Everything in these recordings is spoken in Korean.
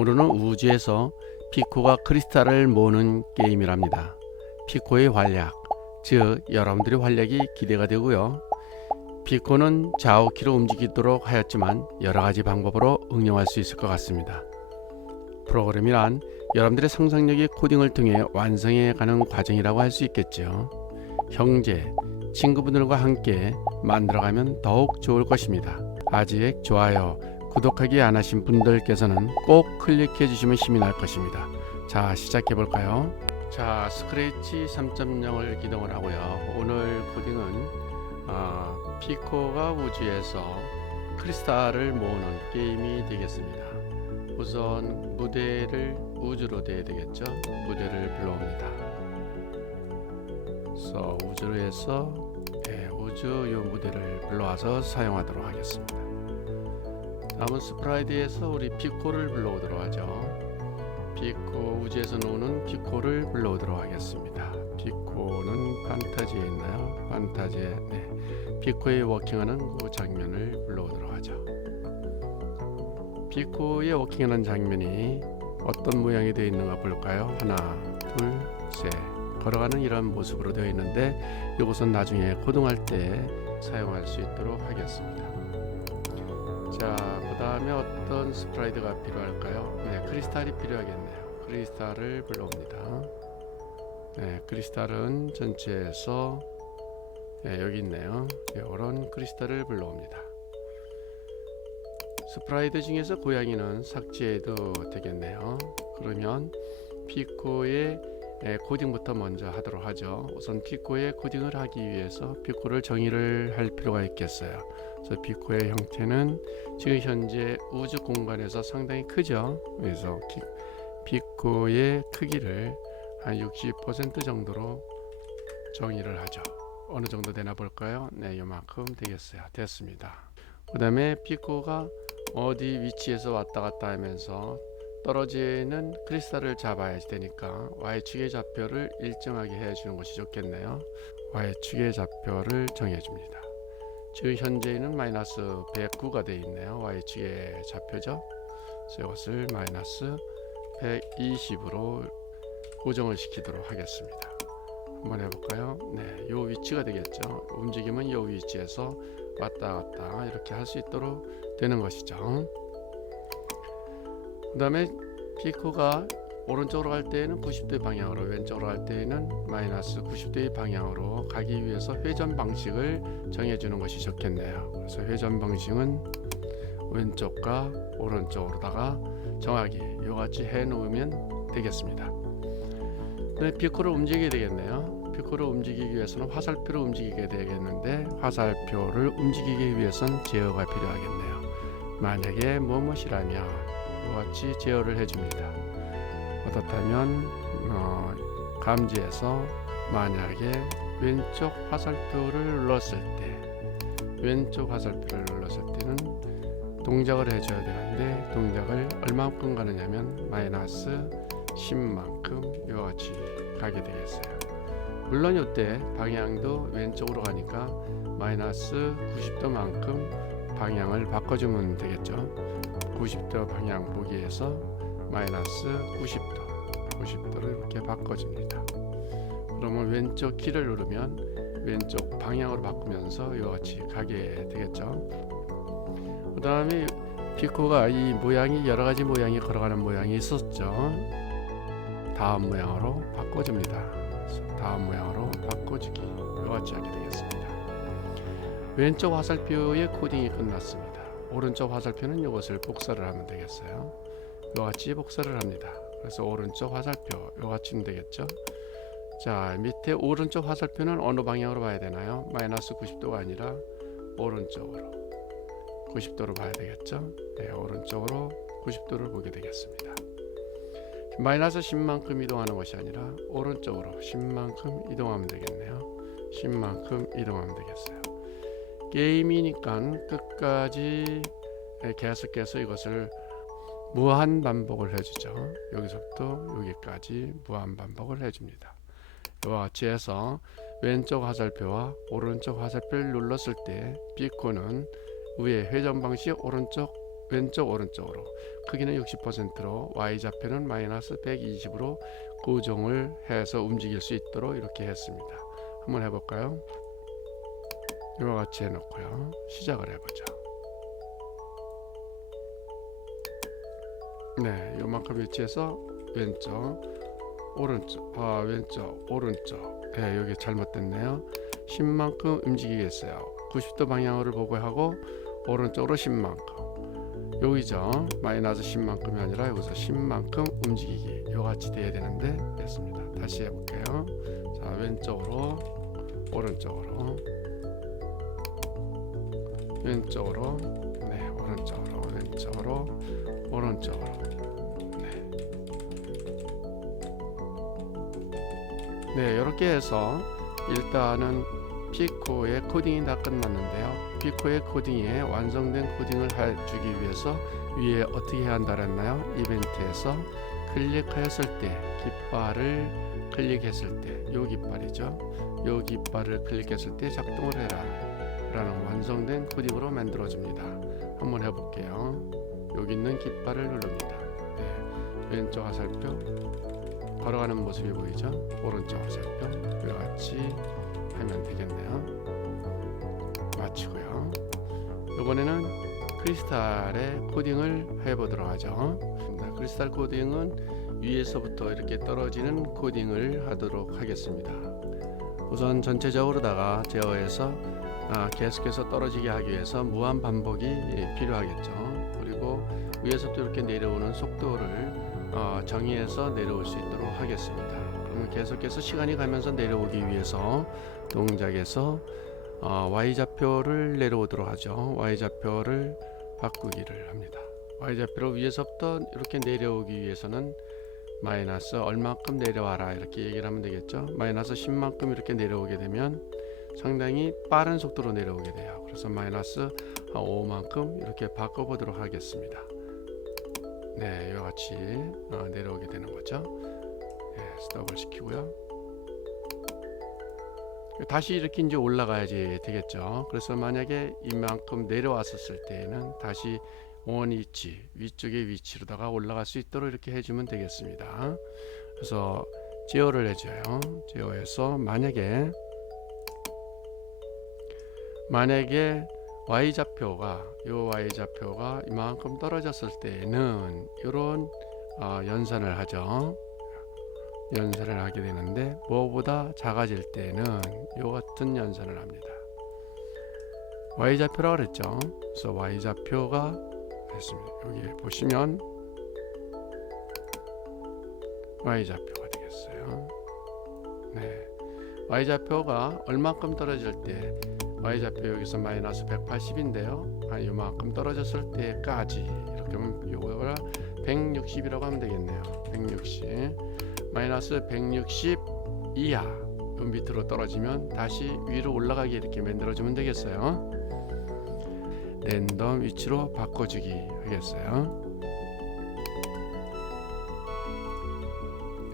오늘은 우주에서 피코가 크리스탈을 모으는 게임이랍니다. 피코의 활약, 즉 여러분들의 활약이 기대가 되고요. 피코는 좌우키로 움직이도록 하였지만 여러가지 방법으로 응용할 수 있을 것 같습니다. 프로그램이란 여러분들의 상상력의 코딩을 통해 완성해 가는 과정이라고 할 수 있겠죠. 형제, 친구분들과 함께 만들어가면 더욱 좋을 것입니다. 아직 좋아요, 구독하기 안 하신 분들께서는 꼭 클릭해 주시면 힘이 날 것입니다. 자, 시작해 볼까요? 자, 스크래치 3.0을 기동을 하고요. 오늘 코딩은 피코가 우주에서 크리스탈을 모으는 게임이 되겠습니다. 우선 무대를 우주로 돼야 되겠죠. 무대를 불러옵니다. 그래서 우주로 해서 우주 요 무대를 불러와서 사용하도록 하겠습니다. 다음은 스프라이드에서 우리 피코를 불러오도록 하죠. 피코, 우주에서 노는 피코를 불러오도록 하겠습니다. 피코는 판타지에 있나요? 판타지에, 피코의 워킹하는 그 장면을 불러오도록 하죠. 피코의 워킹하는 장면이 어떤 모양이 되어 있는가 볼까요? 하나, 둘, 셋. 걸어가는 이런 모습으로 되어 있는데 이것은 나중에 코딩할 때 사용할 수 있도록 하겠습니다. 자, 그 다음에 어떤 스프라이드가 필요할까요? 크리스탈이 필요하겠네요. 크리스탈을 불러옵니다. 크리스탈은 전체에서 여기 있네요. 이런 크리스탈을 불러옵니다. 스프라이드 중에서 고양이는 삭제해도 되겠네요. 그러면 피코의 코딩부터 먼저 하도록 하죠. 우선 피코의 코딩을 하기 위해서 피코를 정의를 할 필요가 있겠어요. 그래서 피코의 형태는 지금 현재 우주 공간에서 상당히 크죠. 그래서 피코의 크기를 한 60% 정도로 정의를 하죠. 어느 정도 되나 볼까요? 이만큼 되겠어요. 됐습니다. 그 다음에 피코가 어디 위치에서 왔다 갔다 하면서 떨어지는 크리스탈을 잡아야 되니까 Y축의 좌표를 일정하게 해주는 것이 좋겠네요. Y축의 좌표를 정해줍니다. 지금 현재는 마이너스 109가 되어 있네요. Y축의 좌표죠. 그래서 이것을 마이너스 120으로 고정을 시키도록 하겠습니다. 한번 해볼까요? 이 위치가 되겠죠. 움직임은 이 위치에서 왔다 갔다 이렇게 할 수 있도록 되는 것이죠. 그 다음에 피코가 오른쪽으로 갈 때에는 90도 방향으로, 왼쪽으로 갈 때에는 마이너스 90도의 방향으로 가기 위해서 회전 방식을 정해주는 것이 좋겠네요. 그래서 회전 방식은 왼쪽과 오른쪽으로다가 정하게 이같이 해 놓으면 되겠습니다. 피코를 움직이게 되겠네요. 피코를 움직이기 위해서는 화살표로 움직이게 되겠는데 화살표를 움직이기 위해서는 제어가 필요하겠네요. 만약에 무엇이라면 이같이 제어를 해줍니다. 어떻다면 감지해서 만약에 왼쪽 화살표를 눌렀을 때는 동작을 해줘야 되는데 동작을 얼마만큼 가느냐면 마이너스 10만큼 이같이 가게 되겠어요. 물론 이때 방향도 왼쪽으로 가니까 마이너스 90도만큼 방향을 바꿔주면 되겠죠. 90도 방향 보기에서 마이너스 90도를 이렇게 바꿔줍니다. 그러면 왼쪽 키를 누르면 왼쪽 방향으로 바꾸면서 이같이 가게 되겠죠. 그 다음에 피코가 이 모양이 여러가지 모양이 걸어가는 모양이 있었죠. 다음 모양으로 바꿔줍니다. 다음 모양으로 바꿔주기 이같이 하게 되겠습니다. 왼쪽 화살표의 코딩이 끝났습니다. 오른쪽 화살표는 이것을 복사를 하면 되겠어요. 이같이 복사를 합니다. 그래서 오른쪽 화살표 이같이 되겠죠. 자, 밑에 오른쪽 화살표는 어느 방향으로 봐야 되나요? 마이너스 90도가 아니라 오른쪽으로 90도로 봐야 되겠죠. 오른쪽으로 90도를 보게 되겠습니다. 마이너스 10만큼 이동하는 것이 아니라 오른쪽으로 10만큼 이동하면 되겠네요. 10만큼 이동하면 되겠어요. 게임이니까 끝까지 계속해서 이것을 무한 반복을 해주죠. 여기서부터 여기까지 무한 반복을 해줍니다. 이와 같이 해서 왼쪽 화살표와 오른쪽 화살표를 눌렀을 때 피코는 위에 회전 방식 오른쪽 왼쪽 오른쪽으로 크기는 60%로 y좌표는 마이너스 120으로 고정을 해서 움직일 수 있도록 이렇게 했습니다. 한번 해볼까요? 이와 같이 해놓고요. 시작을 해보죠. 네, 요만큼 위치에서 왼쪽 오른쪽 왼쪽 오른쪽 여기 잘못됐네요. 10만큼 움직이겠어요. 90도 방향으로 보고 하고 오른쪽으로 10만큼 여기죠. 마이너스 10만큼이 아니라 여기서 10만큼 움직이기 요같이 돼야 되는데 됐습니다. 다시 해볼게요. 자, 왼쪽으로 오른쪽으로 왼쪽으로 네, 오른쪽으로 왼쪽으로 오른쪽으로 네, 이렇게 해서 일단은 피코의 코딩이 다 끝났는데요. 피코의 코딩에 완성된 코딩을 해주기 위해서 위에 어떻게 해야 한다 했나요? 이벤트에서 클릭하였을 때 깃발을 클릭했을 때 요 깃발이죠. 요 깃발을 클릭했을 때 작동을 해라 라는 완성된 코딩으로 만들어 줍니다. 한번 해볼게요. 여기 있는 깃발을 누릅니다. 네, 왼쪽 화살표 걸어가는 모습이 보이죠? 오른쪽 화살표 이와 같이 하면 되겠네요. 마치고요. 이번에는 크리스탈의 코딩을 해보도록 하죠. 크리스탈 코딩은 위에서부터 이렇게 떨어지는 코딩을 하도록 하겠습니다. 우선 전체적으로다가 제어해서 계속해서 떨어지게 하기 위해서 무한 반복이 필요하겠죠. 그리고 위에서부터 이렇게 내려오는 속도를 정의해서 내려올 수 있도록 하겠습니다. 그러면 계속해서 시간이 가면서 내려오기 위해서 동작에서 y좌표를 내려오도록 하죠. y좌표를 바꾸기를 합니다. y좌표로 위에서부터 이렇게 내려오기 위해서는 마이너스 얼마큼 내려와라 이렇게 얘기를 하면 되겠죠. 마이너스 10만큼 이렇게 내려오게 되면 상당히 빠른 속도로 내려오게 돼요. 그래서 마이너스 5만큼 이렇게 바꿔보도록 하겠습니다. 네, 이와 같이 내려오게 되는 거죠. 네, 스톱을 시키고요. 다시 이렇게 이제 올라가야지 되겠죠. 그래서 만약에 이만큼 내려왔었을 때에는 다시 원 위치, 위쪽의 위치로다가 올라갈 수 있도록 이렇게 해주면 되겠습니다. 그래서 제어를 해줘요. 제어해서 만약에 y좌표가 이만큼 떨어졌을 때는 이런 연산을 하죠. 연산을 하게 되는데 무엇보다 작아질 때는 이 같은 연산을 합니다. y좌표라고 그랬죠. 그래서 y좌표가 됐습니다. 여기 보시면 y좌표가 되겠어요. 네, y좌표가 얼마큼 떨어질 때 y좌표 여기서 마이너스 180인데요. 한 이만큼 떨어졌을 때까지 이렇게 하면 이거를 160이라고 하면 되겠네요. 160 마이너스 160 이하 밑으로 떨어지면 다시 위로 올라가게 이렇게 만들어주면 되겠어요. 랜덤 위치로 바꿔주기 하겠어요.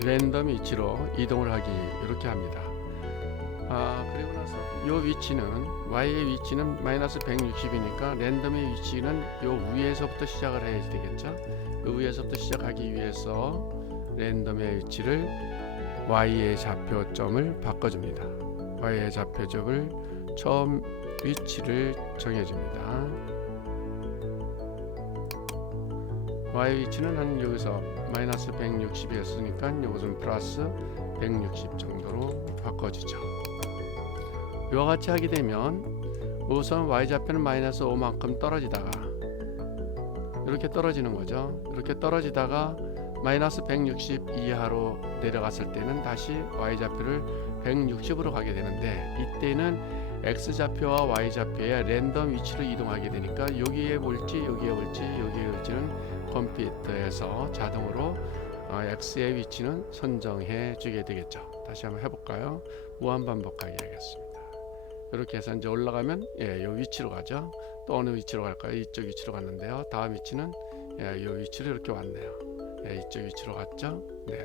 랜덤 위치로 이동을 하기 이렇게 합니다. 그리고 나서 이 위치는 y의 위치는 마이너스 160이니까 랜덤의 위치는 이 위에서부터 시작을 해야 되겠죠. 그 위에서부터 시작하기 위해서 랜덤의 위치를 y의 좌표점을 바꿔줍니다. y의 좌표점을 처음 위치를 정해줍니다. y 위치는 한 여기서 마이너스 160이었으니까 이것은 플러스 160 정도로 바꿔주죠. 이와 같이 하게 되면 우선 y좌표는 마이너스 5만큼 떨어지다가 이렇게 떨어지는 거죠. 이렇게 떨어지다가 마이너스 160 이하로 내려갔을 때는 다시 y좌표를 160으로 가게 되는데 이때는 x좌표와 y좌표의 랜덤 위치로 이동하게 되니까 여기에 볼지 여기에 볼지 여기에 볼지는 컴퓨터에서 자동으로 x의 위치는 선정해 주게 되겠죠. 다시 한번 해볼까요? 무한 반복하게 하겠습니다. 이렇게 해서 이제 올라가면 이 위치로 가죠. 또 어느 위치로 갈까요? 이쪽 위치로 갔는데요. 다음 위치는 이 위치로 이렇게 왔네요. 이쪽 위치로 갔죠. 네.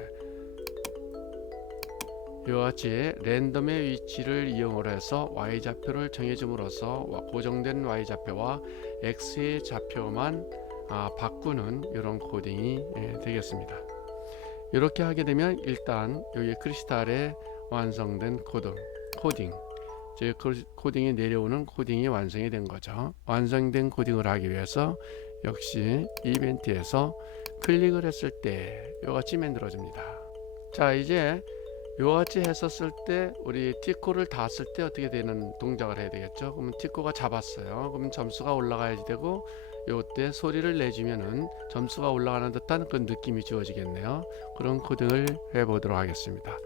이와 같이 랜덤의 위치를 이용을 해서 y좌표를 정해줌으로써 고정된 y좌표와 x의 좌표만 바꾸는 이런 코딩이 되겠습니다. 이렇게 하게 되면 일단 여기 크리스탈에 완성된 코딩, 즉 코딩이 내려오는 코딩이 완성이 된 거죠. 완성된 코딩을 하기 위해서 역시 이벤트에서 클릭을 했을 때 이같이 만들어집니다. 자, 이제 이같이 했었을 때 우리 티코를 닿았을 때 어떻게 되는 동작을 해야 되겠죠. 그러면 티코가 잡았어요. 그러면 점수가 올라가야지 되고, 요때 소리를 내주면은 점수가 올라가는 듯한 그 느낌이 주어지겠네요. 그런 코딩을 해보도록 하겠습니다.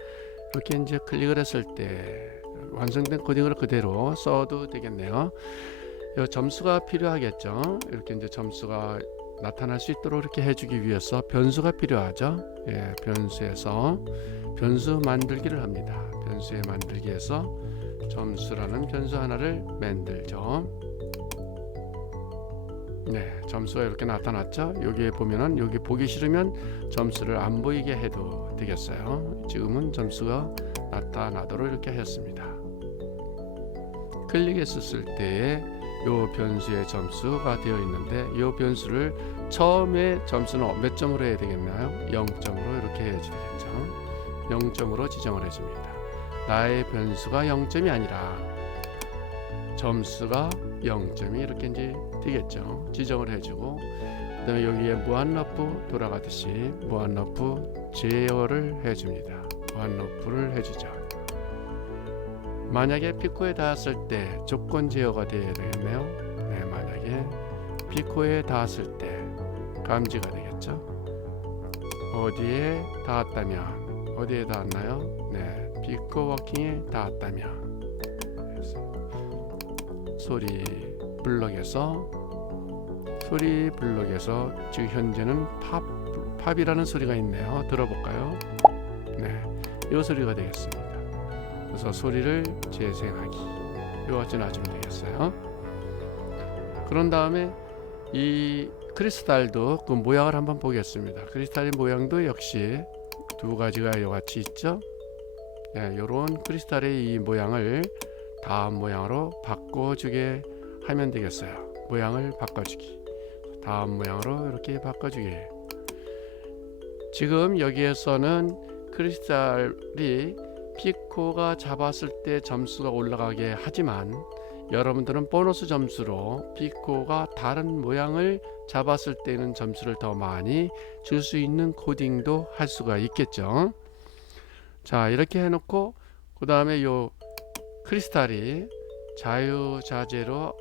이렇게 이제 클릭을 했을 때 완성된 코딩을 그대로 써도 되겠네요. 요 점수가 필요하겠죠. 이렇게 이제 점수가 나타날 수 있도록 이렇게 해주기 위해서 변수가 필요하죠. 변수에서 변수 만들기를 합니다. 변수에 만들기에서 점수라는 변수 하나를 만들죠. 점수가 이렇게 나타났죠. 여기에 보면은 여기 보기 싫으면 점수를 안 보이게 해도 되겠어요. 지금은 점수가 나타나도록 이렇게 했습니다. 클릭했을 때에 요 변수의 점수가 되어 있는데, 요 변수를 처음에 점수는 몇 점으로 해야 되겠나요? 0점으로 이렇게 해야지 되겠죠. 0점으로 지정을 해줍니다. 나의 변수가 0점이 아니라 점수가 0점이 이렇게 이제 되겠죠. 지정을 해주고, 그 다음에 여기에 무한러프 돌아가듯이 무한러프 제어를 해줍니다. 무한러프를 해주죠. 만약에 피코에 닿았을 때 조건 제어가 되어야 되겠네요. 만약에 피코에 닿았을 때 감지가 되겠죠. 어디에 닿았다면, 어디에 닿았나요? 피코 워킹에 닿았다면 소리 블럭에서 지금 현재는 팝이라는 소리가 있네요. 들어볼까요? 이 소리가 되겠습니다. 그래서 소리를 재생하기, 이같이 놔주면 되겠어요. 그런 다음에 이 크리스탈도 그 모양을 한번 보겠습니다. 크리스탈의 모양도 역시 두 가지가 이같이 있죠. 이런 크리스탈의 이 모양을 다음 모양으로 바꿔주게 하면 되겠어요. 모양을 바꿔주기, 다음 모양으로 이렇게 바꿔주기. 지금 여기에서는 크리스탈이 피코가 잡았을 때 점수가 올라가게 하지만, 여러분들은 보너스 점수로 피코가 다른 모양을 잡았을 때는 점수를 더 많이 줄 수 있는 코딩도 할 수가 있겠죠. 자, 이렇게 해놓고 그 다음에 요 크리스탈이 자유자재로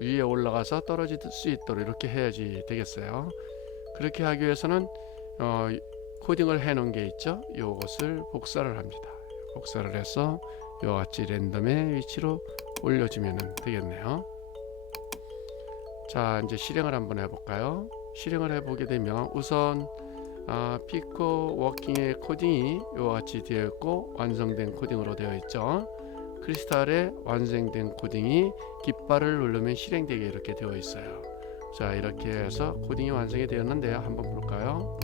위에 올라가서 떨어질 수 있도록 이렇게 해야지 되겠어요. 그렇게 하기 위해서는 코딩을 해 놓은 게 있죠. 요것을 복사를 합니다. 복사를 해서 요같이 랜덤의 위치로 올려주면 되겠네요. 자, 이제 실행을 한번 해볼까요? 실행을 해보게 되면 우선 피코 워킹의 코딩이 요같이 되어 있고 완성된 코딩으로 되어 있죠. 크리스탈의 완성된 코딩이 깃발을 누르면 실행되게 이렇게 되어 있어요. 자, 이렇게 해서 코딩이 완성이 되었는데요. 한번 볼까요?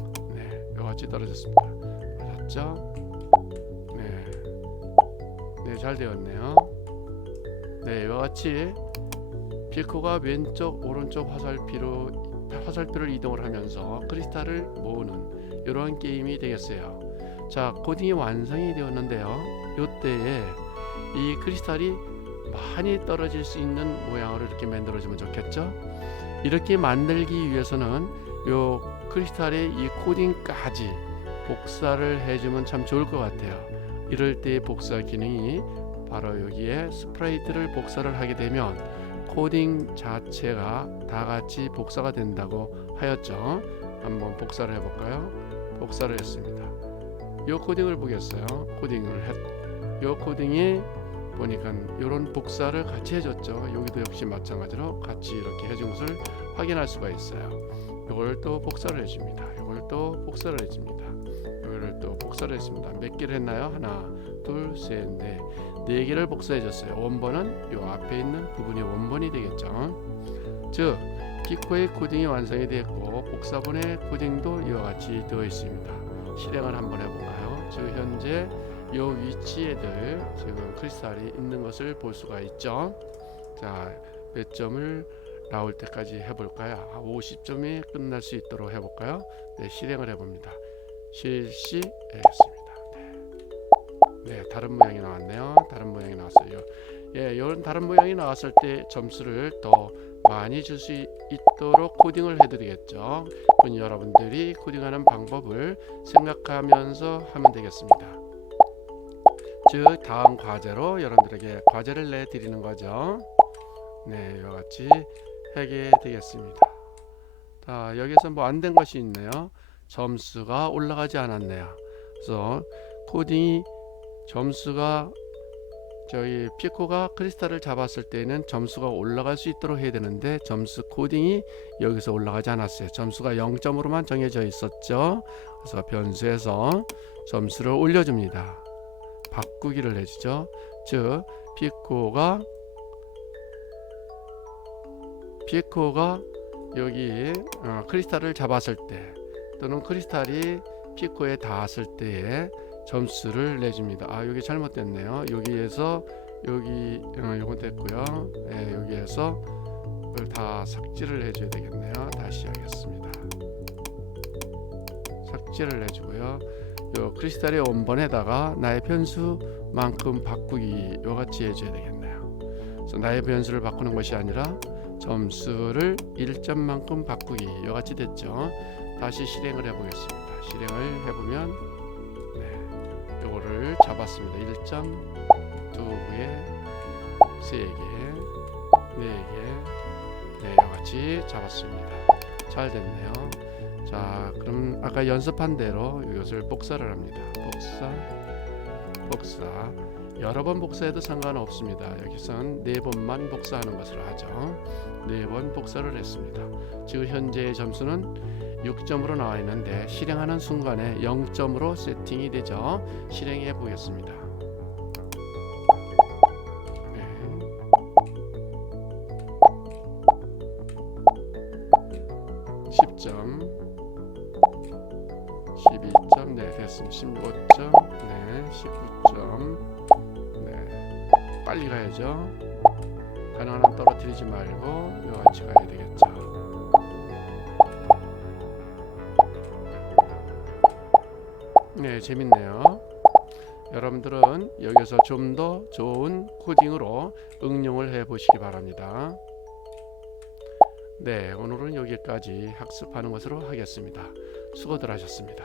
요같이 떨어졌습니다. 맞았죠? 잘 되었네요. 요같이 피코가 왼쪽 오른쪽 화살표를 이동을 하면서 크리스탈을 모으는 이런 게임이 되겠어요. 자, 코딩이 완성이 되었는데요. 이때에 이 크리스탈이 많이 떨어질 수 있는 모양으로 이렇게 만들어주면 좋겠죠. 이렇게 만들기 위해서는 요 크리스탈의 이 코딩까지 복사를 해주면 참 좋을 것 같아요. 이럴 때 복사 기능이 바로 여기에 스프레이트를 복사를 하게 되면 코딩 자체가 다 같이 복사가 된다고 하였죠. 한번 복사를 해볼까요? 복사를 했습니다. 이 코딩을 보겠어요. 이 코딩이 보니까 이런 복사를 같이 해줬죠. 여기도 역시 마찬가지로 같이 이렇게 해준 것을 확인할 수가 있어요. 이걸 또 복사를 해줍니다. 이걸 또 복사를 해줍니다. 이걸 또 복사를 했습니다. 몇 개를 했나요? 하나, 둘, 셋, 넷. 4개를 복사해줬어요. 원본은 이 앞에 있는 부분이 원본이 되겠죠. 즉 피코의 코딩이 완성이 되었고 복사본의 코딩도 이와 같이 되어 있습니다. 실행을 한번 해볼까요? 지금 현재 이 위치에들 지금 크리스탈이 있는 것을 볼 수가 있죠. 자, 몇 점을 나올 때까지 해볼까요? 50점이 끝날 수 있도록 해볼까요? 네, 실행을 해봅니다. 실시하겠습니다. 네, 다른 모양이 나왔네요. 다른 모양이 나왔어요. 예, 이런 다른 모양이 나왔을 때 점수를 더 많이 줄 수 있도록 코딩을 해드리겠죠. 그건 여러분들이 코딩하는 방법을 생각하면서 하면 되겠습니다. 즉 다음 과제로 여러분들에게 과제를 내드리는 거죠. 네, 이와 같이 하게 되겠습니다. 자, 여기서 뭐 안 된 것이 있네요. 점수가 올라가지 않았네요. 그래서 코딩이 점수가 저희 피코가 크리스탈을 잡았을 때는 점수가 올라갈 수 있도록 해야 되는데 점수 코딩이 여기서 올라가지 않았어요. 점수가 0점으로만 정해져 있었죠. 그래서 변수에서 점수를 올려줍니다. 바꾸기를 해주죠. 즉 피코가 여기 크리스탈을 잡았을 때 또는 크리스탈이 피코에 닿았을 때에 점수를 내줍니다. 여기 잘못됐네요. 여기에서 여기 요거 됐고요. 네, 여기에서 그걸 다 삭제를 해줘야 되겠네요. 다시 하겠습니다. 삭제를 해주고요. 요 크리스탈의 원본에다가 나의 변수만큼 바꾸기 요같이 해줘야 되겠네요. 그래서 나의 변수를 바꾸는 것이 아니라 점수를 1점만큼 바꾸기 요같이 됐죠. 다시 실행을 해보겠습니다. 실행을 해보면 요거를 잡았습니다. 1점, 2개, 3개, 4개, 네, 이같이 잡았습니다. 잘 됐네요. 자, 그럼 아까 연습한 대로 이것을 복사를 합니다. 복사. 여러 번 복사해도 상관없습니다. 여기선 4번만 복사하는 것으로 하죠. 4번 복사를 했습니다. 지금 현재의 점수는 6점으로 나와 있는데 실행하는 순간에 0점으로 세팅이 되죠. 실행해 보겠습니다. 네. 10점, 12점, 네, 됐습니다. 15점, 네, 19점, 네, 빨리 가야죠. 가능한 한 떨어뜨리지 말고 이같이 가야 되겠죠. 네, 재밌네요. 여러분들은 여기서 좀 더 좋은 코딩으로 응용을 해 보시기 바랍니다. 네, 오늘은 여기까지 학습하는 것으로 하겠습니다. 수고들 하셨습니다.